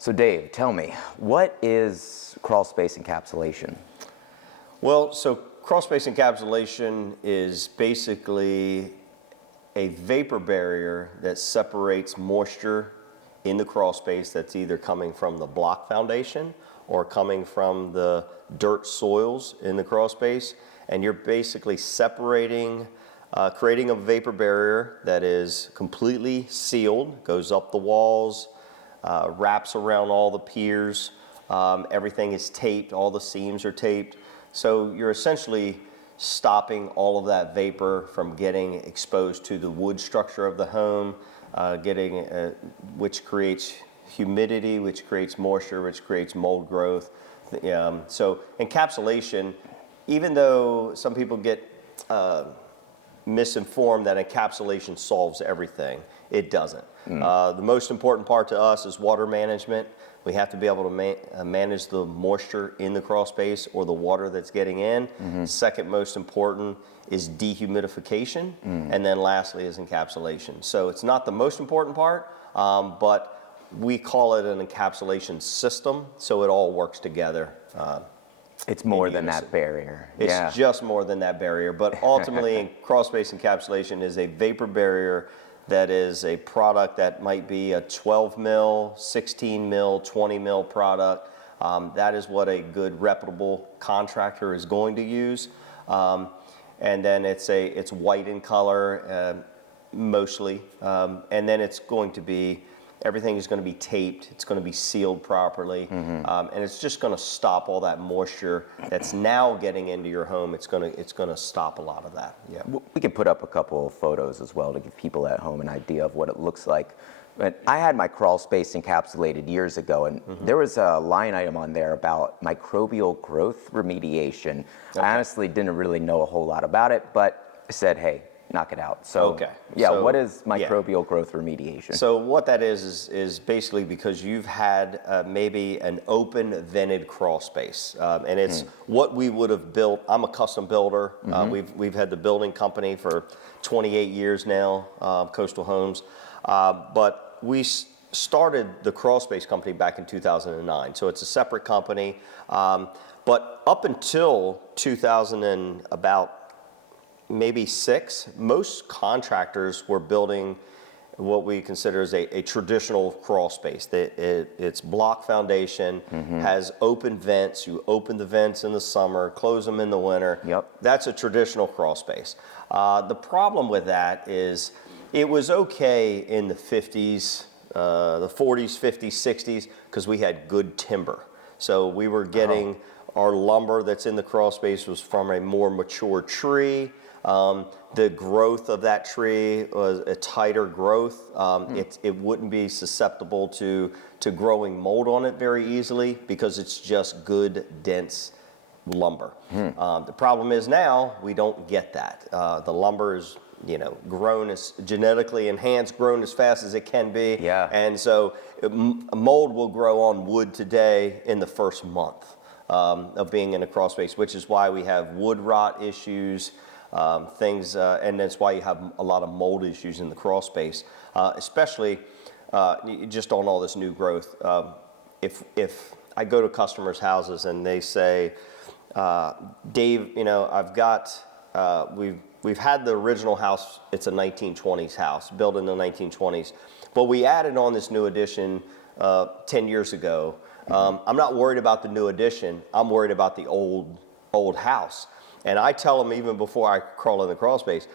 So Dave, tell me, what is crawl space encapsulation? Well, so crawlspace encapsulation is basically a vapor barrier that separates moisture in the crawl space that's either coming from the block foundation or coming from the dirt soils in the crawl space. And you're basically separating, creating a vapor barrier that is completely sealed, goes up the walls, wraps around all the piers, everything is taped, all the seams are taped. So you're essentially stopping all of that vapor from getting exposed to the wood structure of the home, which creates humidity, which creates moisture, which creates mold growth. So encapsulation, even though some people get misinformed that encapsulation solves everything, it doesn't. The most important part to us is water management. We have to be able to manage the moisture in the crawl space or the water that's getting in. Second most important is dehumidification. And then lastly is encapsulation. So it's not the most important part, but we call it an encapsulation system, so it all works together. It's more than that barrier. It's just more than that barrier, but ultimately crawl space encapsulation is a vapor barrier that is a product that might be a 12 mil, 16 mil, 20 mil product. That is what a good reputable contractor is going to use. And then it's white in color mostly, and then it's going to be, everything is going to be taped, it's going to be sealed properly, and it's just going to stop all that moisture that's now getting into your home. It's going to stop a lot of that. Yeah. We can put up a couple of photos as well to give people at home an idea of what it looks like. But I had my crawl space encapsulated years ago, and there was a line item on there about microbial growth remediation. Okay. I honestly didn't really know a whole lot about it, but I said, hey, knock it out. So, what is microbial growth remediation? So what that is basically because you've had maybe an open vented crawl space, and it's what we would have built. I'm a custom builder. We've had the building company for 28 years now, Coastal Homes, but we started the Crawlspace Company back in 2009. So it's a separate company, but up until 2000 and about maybe 6, most contractors were building what we consider as a traditional crawl space. It's block foundation, has open vents. You open the vents in the summer, close them in the winter. That's a traditional crawl space. The problem with that is it was okay in the 50s, the 40s, 50s, 60s, because we had good timber. So we were getting our lumber that's in the crawl space was from a more mature tree. The growth of that tree was a tighter growth. It wouldn't be susceptible to growing mold on it very easily because it's just good, dense lumber. The problem is now we don't get that. The lumber is grown as genetically enhanced, grown as fast as it can be. And so mold will grow on wood today in the first month of being in a crawl space, which is why we have wood rot issues. And that's why you have a lot of mold issues in the crawl space, especially just on all this new growth. If I go to customers' houses and they say, Dave, I've got, we've had the original house, it's a 1920s house, built in the 1920s, but we added on this new addition 10 years ago. I'm not worried about the new addition, I'm worried about the old house. And I tell them even before I crawl in the crawl space,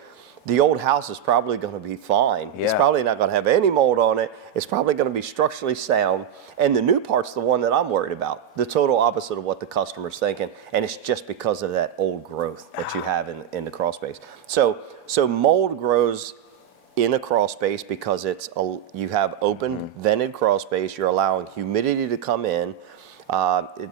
the old house is probably going to be fine. It's probably not going to have any mold on it. It's probably going to be structurally sound. And the new part's the one that I'm worried about, the total opposite of what the customer's thinking. And it's just because of that old growth that you have in the crawl space. So mold grows in a crawl space because you have open vented crawl space. You're allowing humidity to come in.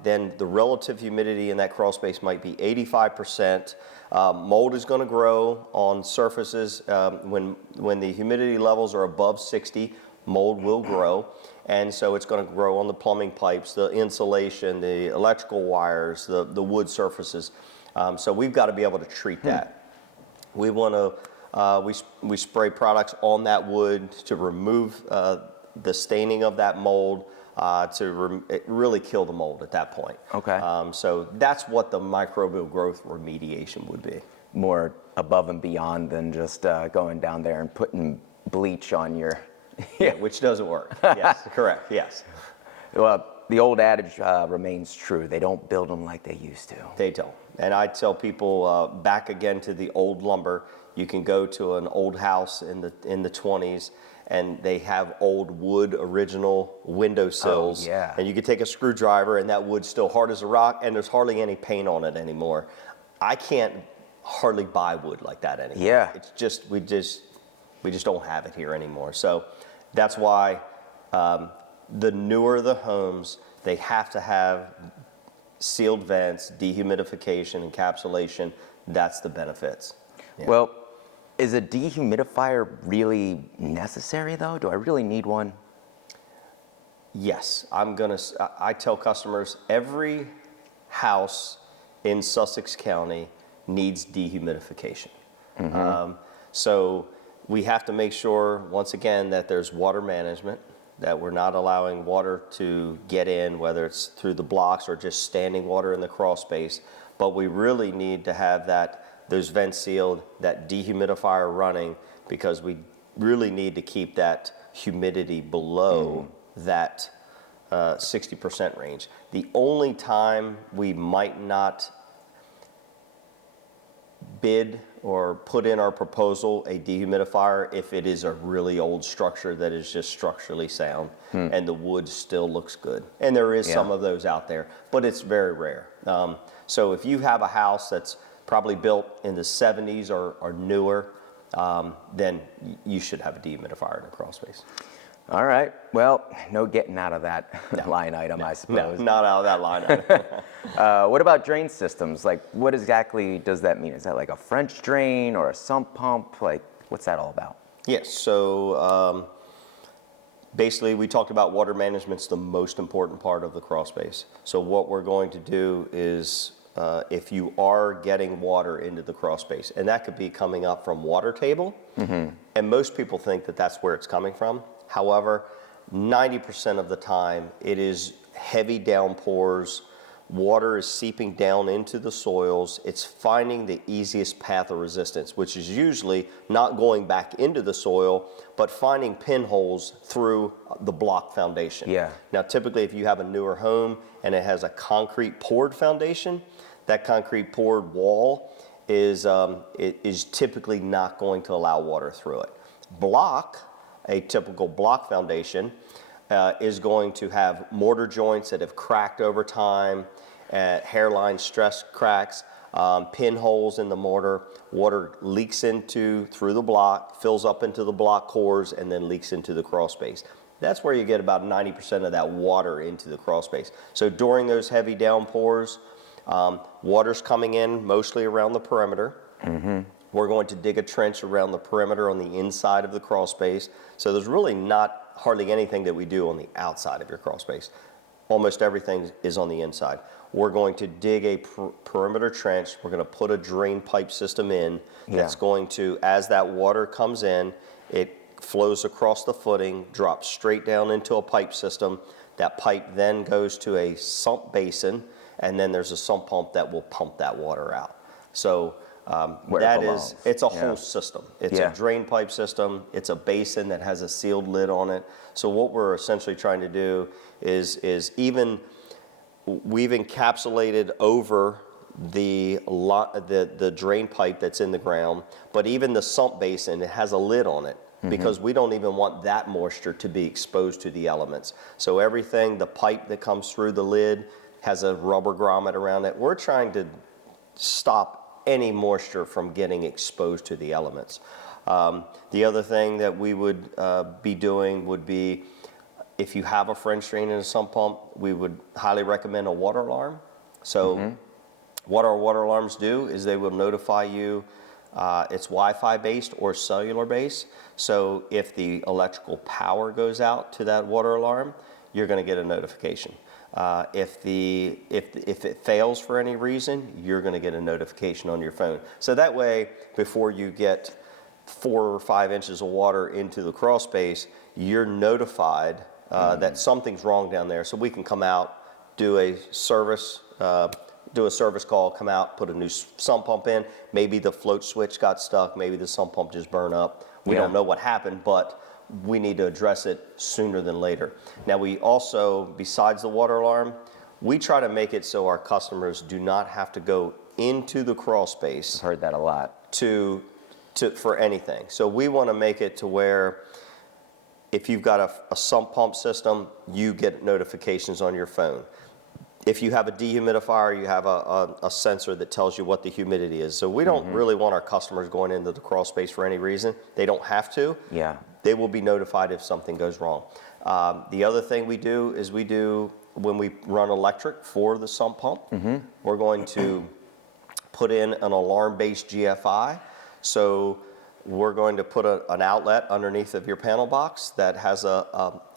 Then the relative humidity in that crawl space might be 85%. Mold is going to grow on surfaces. When the humidity levels are above 60, mold will grow. And so it's going to grow on the plumbing pipes, the insulation, the electrical wires, the wood surfaces. So we've got to be able to treat that. We want to, we spray products on that wood to remove the staining of that mold. really kill the mold at that point. Okay. So that's what the microbial growth remediation would be. More above and beyond than just going down there and putting bleach on your. Yeah, which doesn't work. Yes, correct. Yes. Well, the old adage remains true. They don't build them like they used to. They don't. And I tell people back again to the old lumber. You can go to an old house in the 20s, and they have old wood original windowsills. Oh, yeah. And you could take a screwdriver, and that wood's still hard as a rock, and there's hardly any paint on it anymore. I can't hardly buy wood like that anymore. Yeah. It's just we just don't have it here anymore. So that's why the newer the homes, they have to have sealed vents, dehumidification, encapsulation. That's the benefits. Yeah. Well, is a dehumidifier really necessary though? Do I really need one? Yes, I tell customers every house in Sussex County needs dehumidification. So we have to make sure, once again, that there's water management, that we're not allowing water to get in, whether it's through the blocks or just standing water in the crawl space. But we really need to have those vents sealed, that dehumidifier running, because we really need to keep that humidity below that 60% range. The only time we might not bid or put in our proposal a dehumidifier if it is a really old structure that is just structurally sound and the wood still looks good. And there is some of those out there, but it's very rare. So if you have a house that's probably built in the 70s or newer, then you should have a dehumidifier in a crawl space. All right. Well, no getting out of that line item, I suppose. No, not out of that line item. What about drain systems? Like, what exactly does that mean? Is that like a French drain or a sump pump? Like, what's that all about? Yes. So basically, we talked about water management's the most important part of the crawl space. So what we're going to do is, if you are getting water into the crawl space, and that could be coming up from water table, and most people think that that's where it's coming from. However, 90% of the time, it is heavy downpours. Water is seeping down into the soils. It's finding the easiest path of resistance, which is usually not going back into the soil, but finding pinholes through the block foundation. Yeah. Now, typically, if you have a newer home and it has a concrete poured foundation, that concrete poured wall is typically not going to allow water through it. A typical block foundation is going to have mortar joints that have cracked over time, hairline stress cracks, pinholes in the mortar. Water leaks through the block, fills up into the block cores, and then leaks into the crawl space. That's where you get about 90% of that water into the crawl space. So during those heavy downpours, water's coming in mostly around the perimeter. We're going to dig a trench around the perimeter on the inside of the crawl space. So there's really not hardly anything that we do on the outside of your crawl space. Almost everything is on the inside. We're going to dig a perimeter trench. We're going to put a drain pipe system in that's going to, as that water comes in, it flows across the footing, drops straight down into a pipe system. That pipe then goes to a sump basin, and then there's a sump pump that will pump that water out. So it's a whole system. It's a drain pipe system. It's a basin that has a sealed lid on it. So what we're essentially trying to do is we've encapsulated over the drain pipe that's in the ground, but even the sump basin, it has a lid on it because we don't even want that moisture to be exposed to the elements. So everything, the pipe that comes through the lid has a rubber grommet around it. We're trying to stop any moisture from getting exposed to the elements. The other thing that we would be doing would be, if you have a French drain and a sump pump, we would highly recommend a water alarm. So what our water alarms do is they will notify you, it's Wi-Fi based or cellular based. So if the electrical power goes out to that water alarm, you're going to get a notification. If it fails for any reason, you're going to get a notification on your phone. So that way, before you get 4 or 5 inches of water into the crawl space, you're notified that something's wrong down there, so we can come out, do a service call, come out, put a new sump pump in. Maybe the float switch got stuck, maybe the sump pump just burned up. We don't know what happened, but we need to address it sooner than later. Now, we also, besides the water alarm, we try to make it so our customers do not have to go into the crawl space. I've heard that a lot. For anything. So we want to make it to where if you've got a sump pump system, you get notifications on your phone. If you have a dehumidifier, you have a sensor that tells you what the humidity is. So we don't really want our customers going into the crawl space for any reason. They don't have to. Yeah. They will be notified if something goes wrong. The other thing we do is when we run electric for the sump pump, we're going to put in an alarm-based GFI. So we're going to put an outlet underneath of your panel box that has an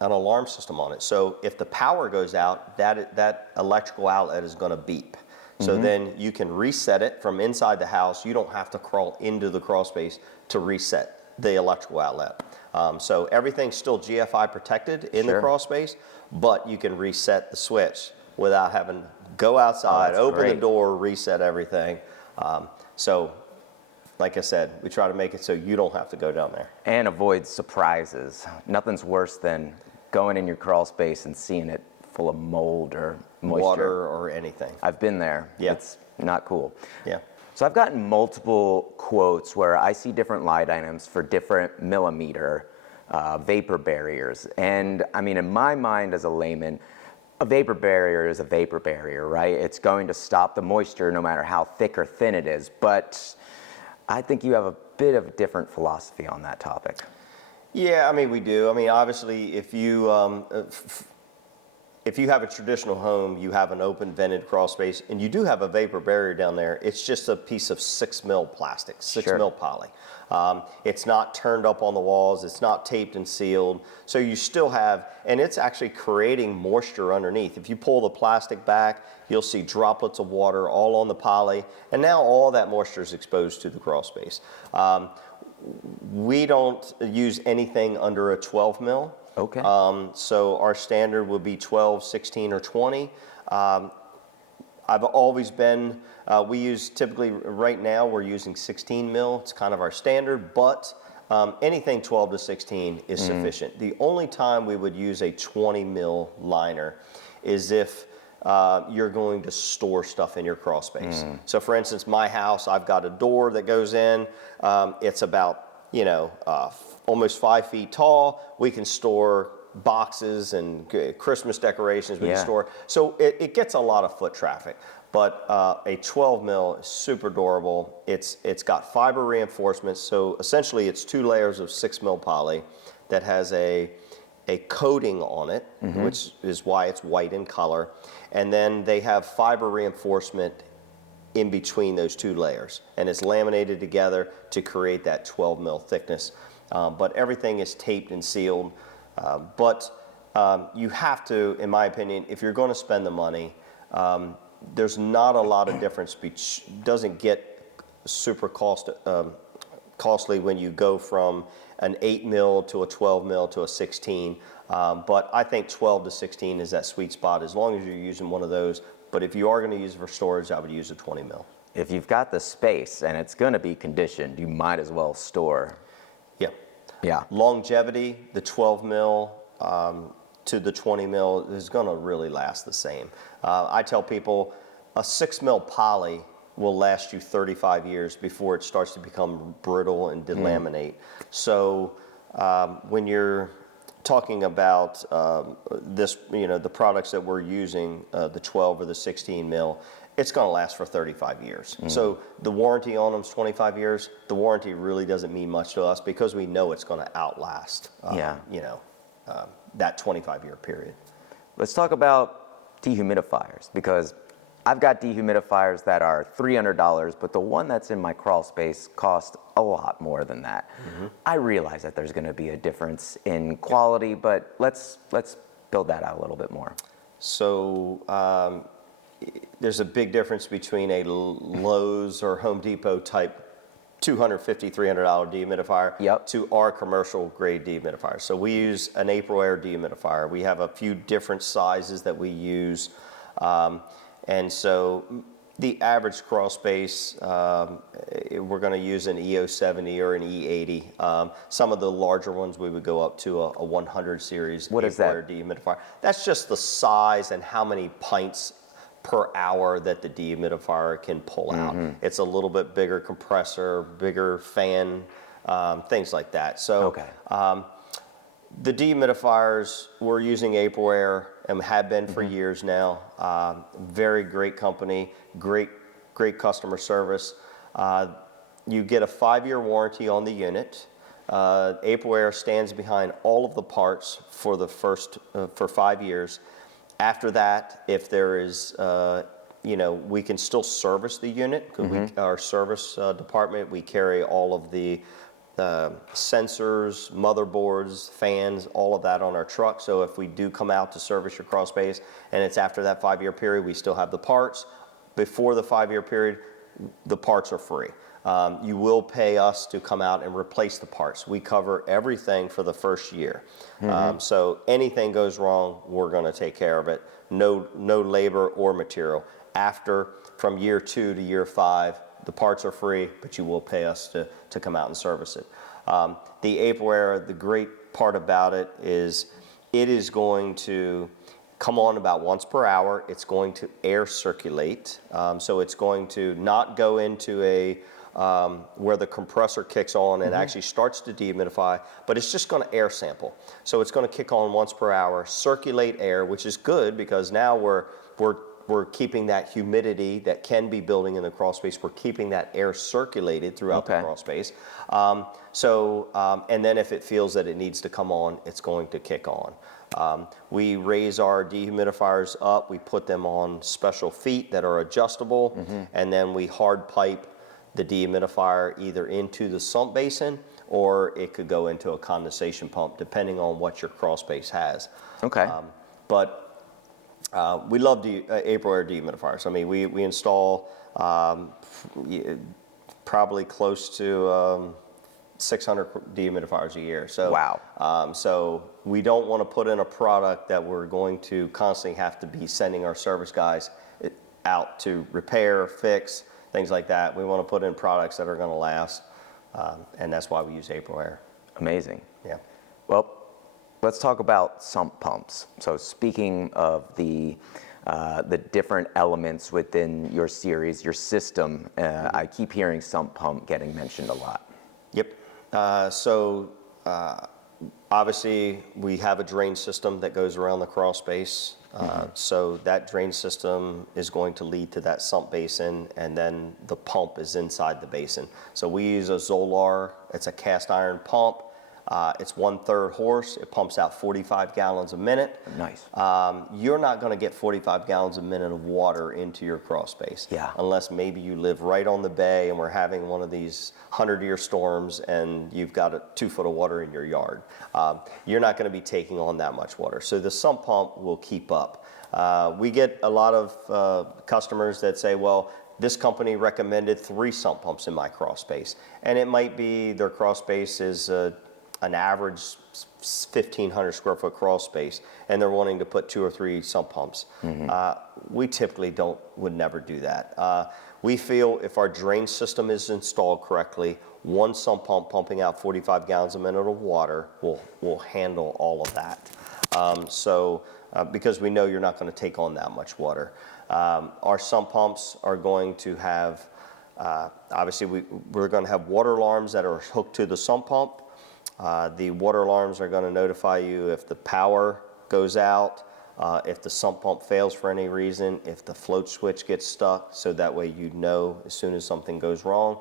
alarm system on it. So if the power goes out, that electrical outlet is going to beep. So then you can reset it from inside the house. You don't have to crawl into the crawl space to reset the electrical outlet. So everything's still GFI protected in the crawl space, but you can reset the switch without having to go outside, open the door, reset everything. So like I said, we try to make it so you don't have to go down there. And avoid surprises. Nothing's worse than going in your crawl space and seeing it full of mold or moisture. Water or anything. I've been there. Yeah. It's not cool. Yeah. So I've gotten multiple quotes where I see different light items for different millimeter vapor barriers. And I mean, in my mind as a layman, a vapor barrier is a vapor barrier, right? It's going to stop the moisture no matter how thick or thin it is. But I think you have a bit of a different philosophy on that topic. Yeah, I mean, we do. I mean, obviously, if you have a traditional home, you have an open vented crawl space, and you do have a vapor barrier down there, it's just a piece of 6 mil plastic, 6 mil poly. It's not turned up on the walls, it's not taped and sealed, so you still have, and it's actually creating moisture underneath. If you pull the plastic back, you'll see droplets of water all on the poly, and now all that moisture is exposed to the crawl space. We don't use anything under a 12 mil. Okay. So our standard would be 12, 16, or 20. I've always been, we use typically, right now we're using 16 mil. It's kind of our standard, but anything 12 to 16 is sufficient. The only time we would use a 20 mil liner is if you're going to store stuff in your crawl space. So for instance, my house, I've got a door that goes in. It's about, almost 5 feet tall. We can store boxes and Christmas decorations. We can store. So it gets a lot of foot traffic. But a 12 mil is super durable. It's got fiber reinforcements. So essentially, it's 2 layers of 6 mil poly that has a coating on it, which is why it's white in color. And then they have fiber reinforcement in between those 2 layers, and it's laminated together to create that 12 mil thickness. But everything is taped and sealed. But you have to, in my opinion, if you're going to spend the money, there's not a lot of difference. Doesn't get super costly when you go from an 8 mil to a 12 mil to a 16. But I think 12 to 16 is that sweet spot as long as you're using one of those. But if you are going to use it for storage, I would use a 20 mil. If you've got the space and it's going to be conditioned, you might as well store. Yeah. Yeah. Longevity, the 12 mil to the 20 mil is going to really last the same. I tell people a 6 mil poly will last you 35 years before it starts to become brittle and delaminate. So when you're talking about this, the products that we're using, the 12 or the 16 mil, it's going to last for 35 years. So the warranty on them is 25 years. The warranty really doesn't mean much to us because we know it's going to outlast, that 25-year period. Let's talk about dehumidifiers, because I've got dehumidifiers that are $300, but the one that's in my crawl space costs a lot more than that. I realize that there's going to be a difference in quality, but let's build that out a little bit more. So there's a big difference between a Lowe's or Home Depot type $250, $300 dehumidifier Yep. to our commercial grade dehumidifier. So we use an April Air dehumidifier. We have a few different sizes that we use. And so the average crawl space, we're going to use an EO70 or an E80. Some of the larger ones, we would go up to a 100 series What is April that? Air dehumidifier. That's just the size and how many pints per hour that the dehumidifier can pull out. It's a little bit bigger compressor, bigger fan, things like that. So Okay. the dehumidifiers, we're using April Air and have been for years now. Very great company, great customer service. You get a 5-year warranty on the unit. April Air stands behind all of the parts for the first for 5 years. After that, if there is, we can still service the unit because our service department, we carry all of the sensors, motherboards, fans, all of that on our truck. So if we do come out to service your crawl space and it's after that 5-year period, we still have the parts. Before the 5-year period, the parts are free. You will pay us to come out and replace the parts. We cover everything for the first year. So anything goes wrong, we're going to take care of it. No labor or material. From year 2 to year 5, the parts are free, but you will pay us to come out and service it. The April Air, the great part about it is going to come on about once per hour. It's going to air circulate. So it's going to not go into where the compressor kicks on and actually starts to dehumidify, but it's just going to air sample. So it's going to kick on once per hour, circulate air, which is good because now we're keeping that humidity that can be building in the crawl space. We're keeping that air circulated throughout the crawl space. And then if it feels that it needs to come on, it's going to kick on. We raise our dehumidifiers up. We put them on special feet that are adjustable, and then we hard pipe the dehumidifier either into the sump basin or it could go into a condensation pump, depending on what your crawl space has. Okay. We love the April Air dehumidifiers. I mean, we install probably close to 600 dehumidifiers a year. So, wow. So we don't want to put in a product that we're going to constantly have to be sending our service guys out to repair, fix, things like that. We want to put in products that are going to last, and that's why we use April Air. Amazing. Yeah. Well, let's talk about sump pumps. So speaking of the different elements within your series, your system, I keep hearing sump pump getting mentioned a lot. Yep. Obviously, we have a drain system that goes around the crawl space. So that drain system is going to lead to that sump basin, and then the pump is inside the basin. So we use a Zolar. It's a cast iron pump. It's 1/3 horse. It pumps out 45 gallons a minute. Nice. You're not going to get 45 gallons a minute of water into your crawl space. Yeah. Unless maybe you live right on the bay and we're having one of these 100-year storms and you've got 2 foot of water in your yard. You're not going to be taking on that much water. So the sump pump will keep up. We get a lot of customers that say, well, this company recommended 3 sump pumps in my crawl space. And it might be their crawl space is an average 1,500 square foot crawl space, and they're wanting to put 2 or 3 sump pumps. We typically would never do that. We feel if our drain system is installed correctly, 1 sump pump pumping out 45 gallons a minute of water will handle all of that. Because we know you're not going to take on that much water. Our sump pumps are going to have, obviously we're going to have water alarms that are hooked to the sump pump. The water alarms are going to notify you if the power goes out, if the sump pump fails for any reason, if the float switch gets stuck, so that way you know as soon as something goes wrong.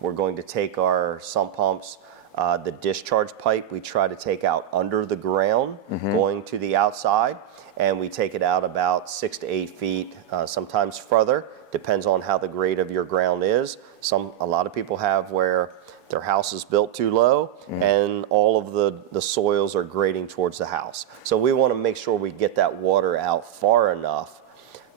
We're going to take our sump pumps, the discharge pipe we try to take out under the ground, going to the outside, and we take it out about 6 to 8 feet, sometimes further, depends on how the grade of your ground is. A lot of people have where their house is built too low and all of the soils are grading towards the house. So we want to make sure we get that water out far enough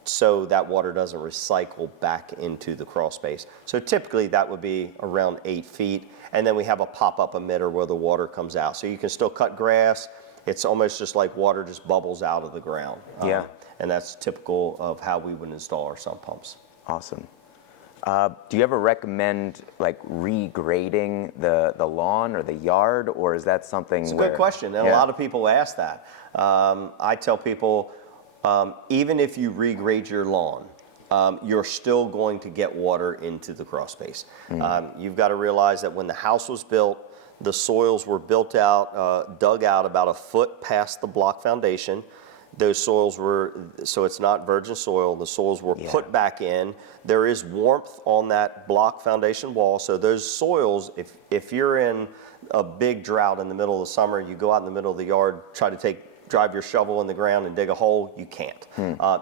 so that water doesn't recycle back into the crawl space. So typically that would be around 8 feet, and then we have a pop-up emitter where the water comes out. So you can still cut grass. It's almost just like water just bubbles out of the ground. Yeah. And that's typical of how we would install our sump pumps. Awesome. Do you ever recommend like regrading the lawn or the yard, or is that something? It's a good question, and a lot of people ask that. I tell people, even if you regrade your lawn, you're still going to get water into the crawl space. You've got to realize that when the house was built, the soils were built out, dug out about a foot past the block foundation. Those soils were, so it's not virgin soil, the soils were put back in. There is warmth on that block foundation wall, so those soils, if you're in a big drought in the middle of the summer, you go out in the middle of the yard, try to drive your shovel in the ground and dig a hole, you can't.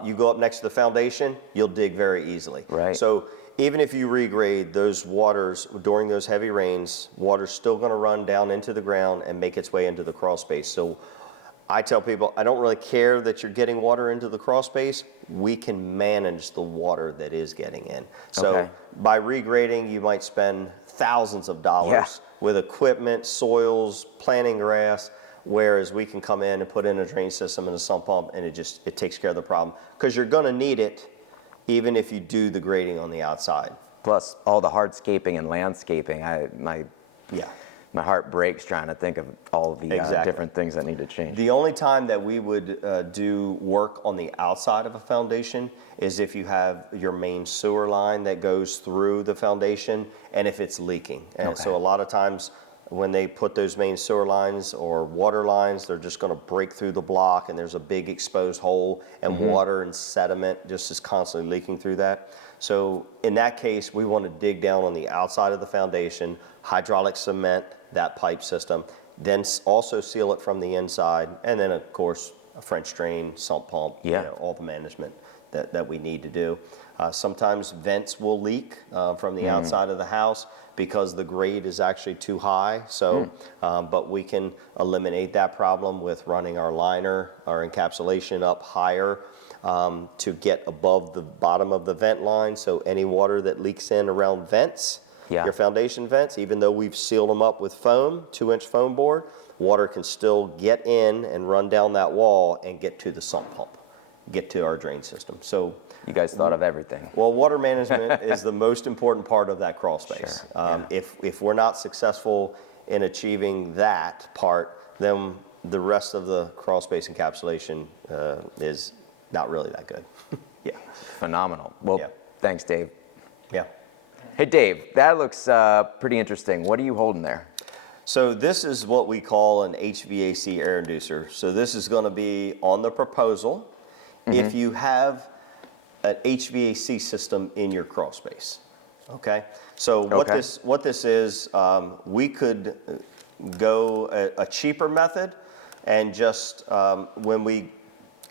You go up next to the foundation, you'll dig very easily. Right. So even if you regrade those waters during those heavy rains, water's still gonna run down into the ground and make its way into the crawl space. So I tell people, I don't really care that you're getting water into the crawl space. We can manage the water that is getting in. So by regrading, you might spend thousands of dollars with equipment, soils, planting grass, whereas we can come in and put in a drain system and a sump pump, and it takes care of the problem. Because you're gonna need it even if you do the grading on the outside. Plus all the hardscaping and landscaping, my heart breaks trying to think of all the different things that need to change. The only time that we would do work on the outside of a foundation is if you have your main sewer line that goes through the foundation and if it's leaking. And so a lot of times when they put those main sewer lines or water lines, they're just going to break through the block and there's a big exposed hole and water and sediment just is constantly leaking through that. So in that case, we want to dig down on the outside of the foundation, hydraulic cement that pipe system, then also seal it from the inside, and then of course a French drain, sump pump, all the management that we need to do. Sometimes vents will leak from the outside of the house because the grade is actually too high. So, but we can eliminate that problem with running our liner, our encapsulation up higher to get above the bottom of the vent line. So any water that leaks in around vents, your foundation vents, even though we've sealed them up with foam, 2-inch foam board, water can still get in and run down that wall and get to the sump pump, get to our drain system. So you guys thought of everything. Well, water management is the most important part of that crawl space. If we're not successful in achieving that part, then the rest of the crawl space encapsulation is not really that good. Phenomenal. Well, thanks, Dave. Yeah. Hey, Dave, that looks pretty interesting. What are you holding there? So this is what we call an HVAC air inducer. So this is going to be on the proposal if you have an HVAC system in your crawl space. Okay. So what this is, we could go a cheaper method, and just when we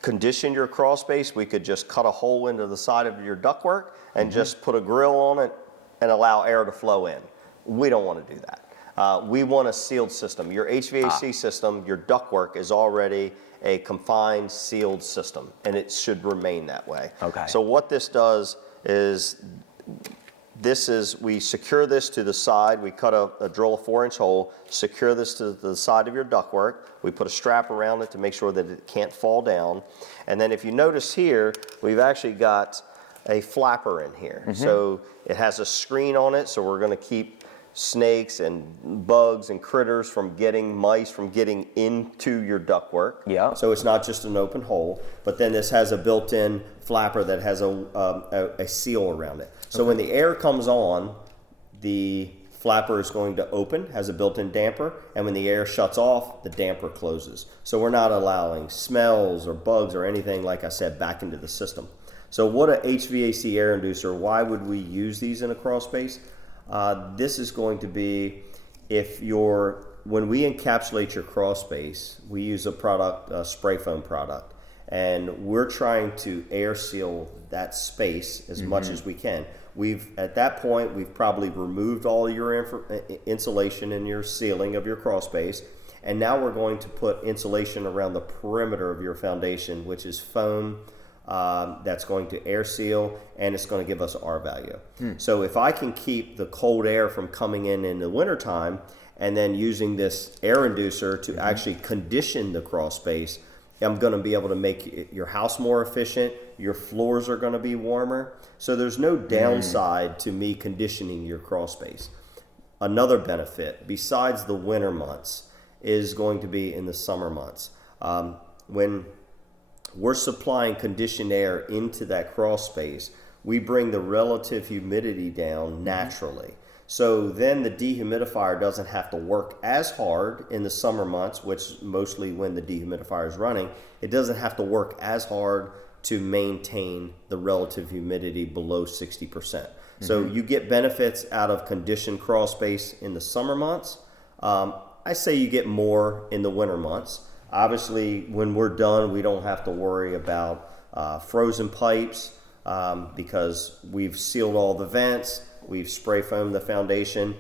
condition your crawl space, we could just cut a hole into the side of your ductwork and just put a grill on it and allow air to flow in. We don't want to do that. We want a sealed system. Your HVAC system, your ductwork is already a confined, sealed system, and it should remain that way. So what this does is, we secure this to the side. We cut drill a 4-inch hole, secure this to the side of your ductwork. We put a strap around it to make sure that it can't fall down. And then if you notice here, we've actually got a flapper in here. So it has a screen on it, so we're going to keep snakes and bugs and critters mice from getting into your ductwork. So it's not just an open hole, but then this has a built-in flapper that has a seal around it. So when the air comes on, the flapper is going to open, has a built-in damper, and when the air shuts off, the damper closes. So we're not allowing smells or bugs or anything, like I said, back into the system. So what a HVAC air inducer, why would we use these in a crawl space? This is going to be when we encapsulate your crawl space, we use a product, a spray foam product, and we're trying to air seal that space as much as we can. At that point, we've probably removed all your insulation in your ceiling of your crawl space, and now we're going to put insulation around the perimeter of your foundation, which is foam, that's going to air seal, and it's going to give us R value. So if I can keep the cold air from coming in the wintertime, and then using this air inducer to actually condition the crawl space, I'm going to be able to make your house more efficient. Your floors are going to be warmer. So there's no downside to me conditioning your crawl space. Another benefit, besides the winter months, is going to be in the summer months. When we're supplying conditioned air into that crawl space, we bring the relative humidity down naturally. So then the dehumidifier doesn't have to work as hard in the summer months, which mostly when the dehumidifier is running, it doesn't have to work as hard to maintain the relative humidity below 60%. So you get benefits out of conditioned crawl space in the summer months. I say you get more in the winter months. Obviously, when we're done, we don't have to worry about frozen pipes because we've sealed all the vents. We've spray foamed the foundation.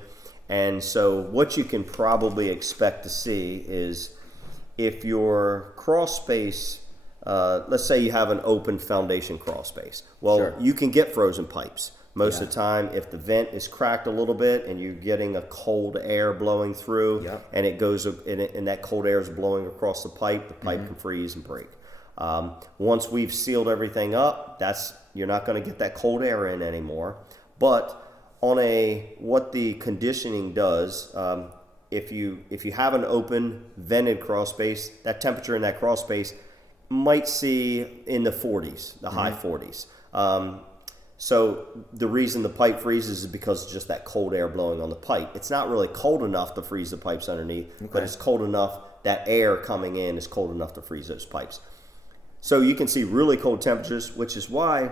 And so what you can probably expect to see is if your crawl space, let's say you have an open foundation crawl space. Well, you can get frozen pipes. Most of the time, if the vent is cracked a little bit and you're getting a cold air blowing through and it goes and that cold air is blowing across the pipe can freeze and break. Once we've sealed everything up, you're not going to get that cold air in anymore. But on what the conditioning does, if you have an open vented crawl space, that temperature in that crawl space might see in the 40s, the high 40s. So the reason the pipe freezes is because of just that cold air blowing on the pipe. It's not really cold enough to freeze the pipes underneath, but it's cold enough, that air coming in is cold enough to freeze those pipes. So you can see really cold temperatures, which is why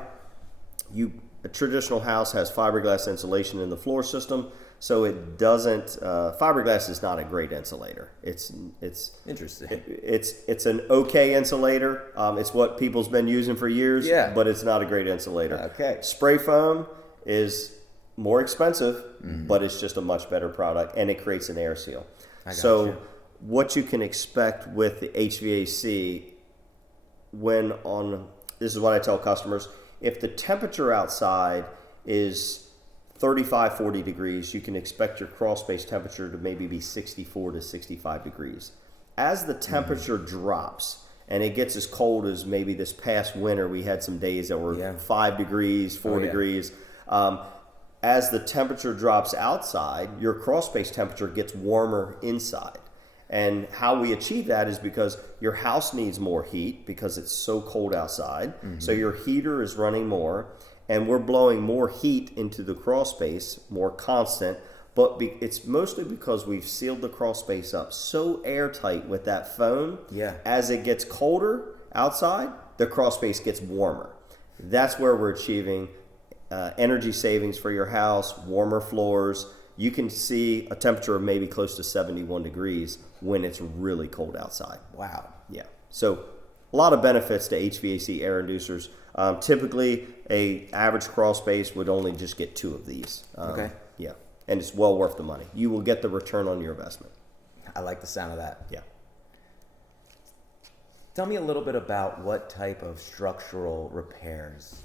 a traditional house has fiberglass insulation in the floor system. So it doesn't, fiberglass is not a great insulator. It's Interesting. It's an okay insulator. It's what people's been using for years, but it's not a great insulator. Okay. Spray foam is more expensive, but it's just a much better product, and it creates an air seal. So what you can expect with the HVAC this is what I tell customers, if the temperature outside is 35, 40 degrees, you can expect your crawl space temperature to maybe be 64 to 65 degrees. As the temperature drops and it gets as cold as maybe this past winter, we had some days that were 5 degrees, 4 degrees. As the temperature drops outside, your crawl space temperature gets warmer inside. And how we achieve that is because your house needs more heat because it's so cold outside. So your heater is running more, and we're blowing more heat into the crawl space, more constant, but it's mostly because we've sealed the crawl space up so airtight with that foam. As it gets colder outside, the crawl space gets warmer. That's where we're achieving energy savings for your house, warmer floors. You can see a temperature of maybe close to 71 degrees when it's really cold outside. Wow. Yeah. So a lot of benefits to HVAC air inducers. Typically, a average crawl space would only just get 2 of these. Yeah, and it's well worth the money. You will get the return on your investment. I like the sound of that. Yeah. Tell me a little bit about what type of structural repairs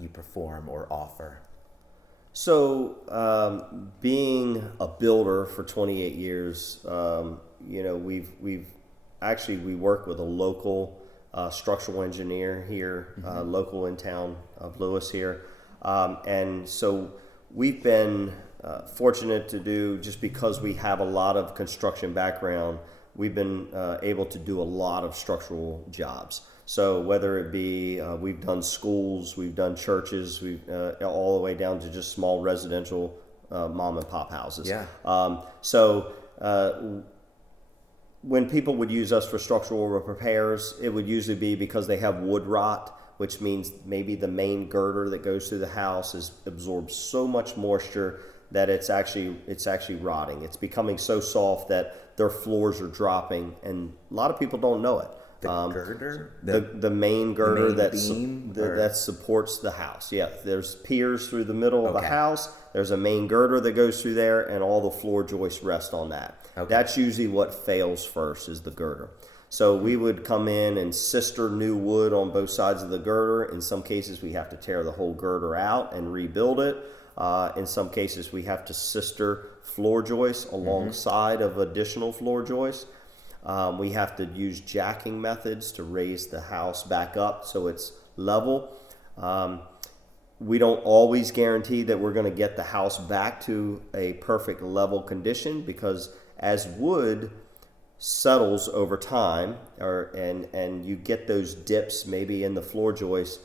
you perform or offer. So, being a builder for 28 years, we work with a local structural engineer here, local in town of Lewis here. And so we've been fortunate to do, just because we have a lot of construction background, we've been able to do a lot of structural jobs. So whether it be, we've done schools, we've done churches, we've all the way down to just small residential mom and pop houses. When people would use us for structural repairs, it would usually be because they have wood rot, which means maybe the main girder that goes through the house has absorbed so much moisture that it's actually rotting. It's becoming so soft that their floors are dropping, and a lot of people don't know it. The girder? The main girder that that supports the house. Yeah, there's piers through the middle of a house. There's a main girder that goes through there, and all the floor joists rest on that. That's usually what fails first, is the girder. So we would come in and sister new wood on both sides of the girder. In some cases, we have to tear the whole girder out and rebuild it. In some cases, we have to sister floor joists alongside of additional floor joists. We have to use jacking methods to raise the house back up so it's level. We don't always guarantee that we're going to get the house back to a perfect level condition, because as wood settles over time, and you get those dips maybe in the floor joist,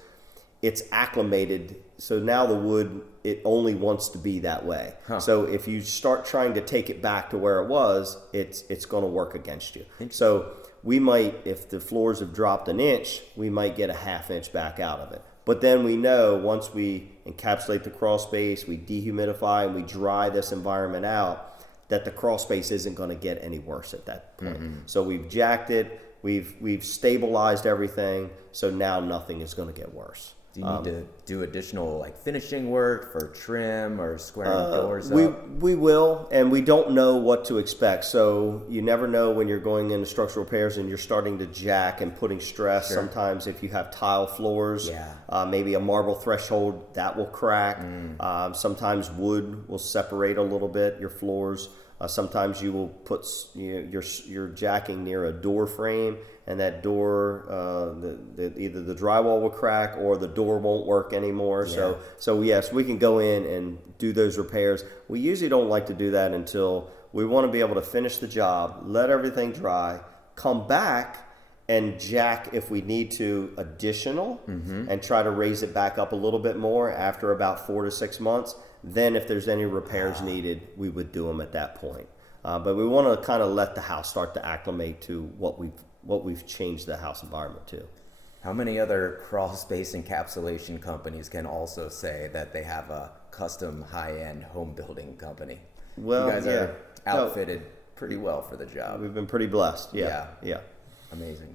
it's acclimated. So now the wood, it only wants to be that way. So if you start trying to take it back to where it was, it's going to work against you. So we might, if the floors have dropped an inch, we might get a ½ inch back out of it. But then we know once we encapsulate the crawl space, we dehumidify, and we dry this environment out, that the crawl space isn't going to get any worse at that point. So we've jacked it, we've stabilized everything, so now nothing is going to get worse. Do you need to do additional like finishing work for trim or squaring doors up? We will, and we don't know what to expect. So you never know when you're going into structural repairs and you're starting to jack and putting stress. Sure. Sometimes if you have tile floors, maybe a marble threshold, that will crack. Sometimes wood will separate a little bit, your floors. Sometimes you will put you're jacking near a door frame, and that door, either the drywall will crack or the door won't work anymore. So yes, we can go in and do those repairs. We usually don't like to do that until we want to be able to finish the job, let everything dry, come back and jack if we need to additional, and try to raise it back up a little bit more after about 4 to 6 months. Then if there's any repairs needed, we would do them at that point. But we want to kind of let the house start to acclimate to what we've changed the house environment to. How many other crawl space encapsulation companies can also say that they have a custom high-end home building company? Well, you guys are outfitted pretty well for the job. We've been pretty blessed. Yeah. Amazing.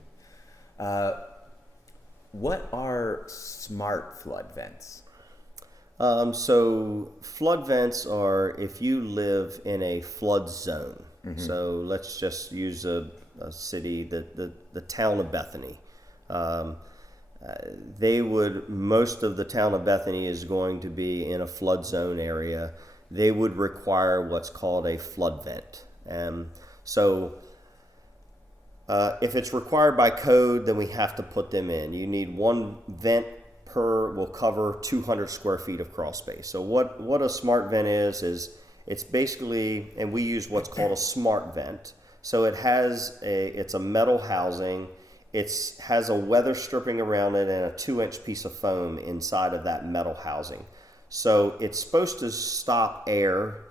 What are smart flood vents? So flood vents are if you live in a flood zone. So let's just use a city, the town of Bethany. Most of the town of Bethany is going to be in a flood zone area. They would require what's called a flood vent. If it's required by code, then we have to put them in. You need one vent will cover 200 square feet of crawl space. So what a smart vent is it's basically, and we use what's called a smart vent. So it's a metal housing. It has a weather stripping around it and a 2-inch piece of foam inside of that metal housing. So it's supposed to stop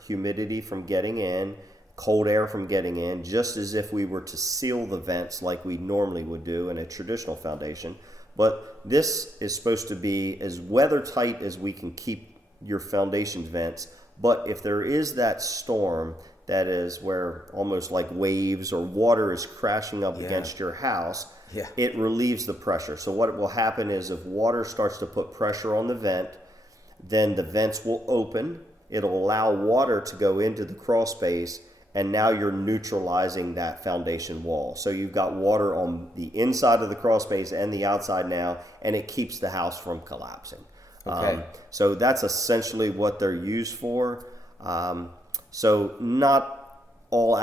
humidity from getting in, cold air from getting in, just as if we were to seal the vents like we normally would do in a traditional foundation. But this is supposed to be as weather tight as we can keep your foundation vents. But if there is that storm, that is where almost like waves or water is crashing up against your house, it relieves the pressure. So what will happen is if water starts to put pressure on the vent, then the vents will open. It'll allow water to go into the crawl space, and now you're neutralizing that foundation wall. So you've got water on the inside of the crawl space and the outside now, and it keeps the house from collapsing. So that's essentially what they're used for. So not all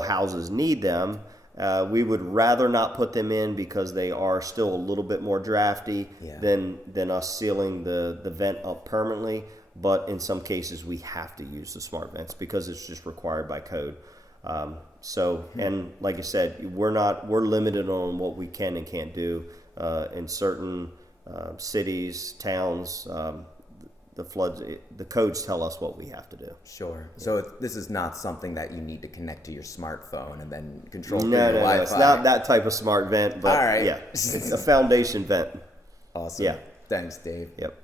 houses need them. We would rather not put them in because they are still a little bit more drafty than us sealing the vent up permanently. But in some cases, we have to use the smart vents because it's just required by code. And like I said, we're limited on what we can and can't do in certain cities, towns. The codes tell us what we have to do. Sure. So this is not something that you need to connect to your smartphone and then control. No, it's not that type of smart vent. But all right. It's a foundation vent. Awesome. Yeah. Thanks, Dave. Yep.